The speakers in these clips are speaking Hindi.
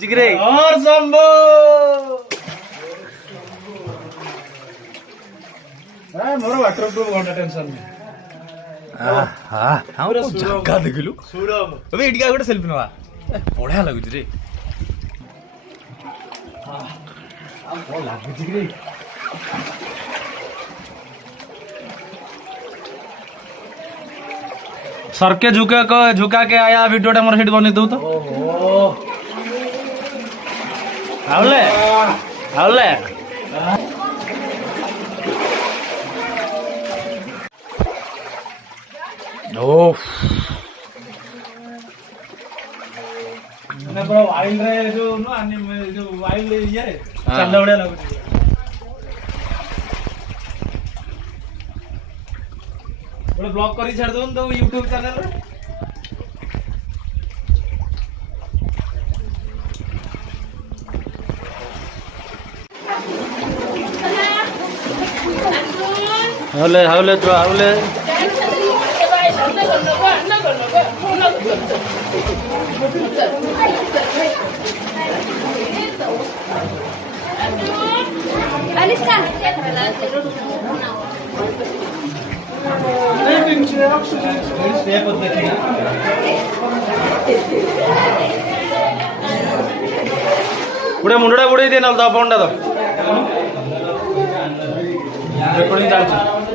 जिगरे और शंभो मोर वाटर प्रूफ घंटा टेंशन जगह देखिलु अबे एडिका गोटे सेल्फी नवा बढ़िया लागुच रे सर के झुका के आया वीडियोटा मोर हेड बने दो तो आवले आवले ओह पूरा वाइल्ड रे जो नो एनिमे जो वाइल्ड ये चंदा बढिया लागु गोटे ब्लॉग करी छाड़ दो तो यूट्यूब चैनल रे हावले हावले तो हावले पुढे मुंडा पुढे दे ना पंडा तो रेकॉर्डिंग चालू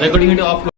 रेकॉर्डिंग ऑफ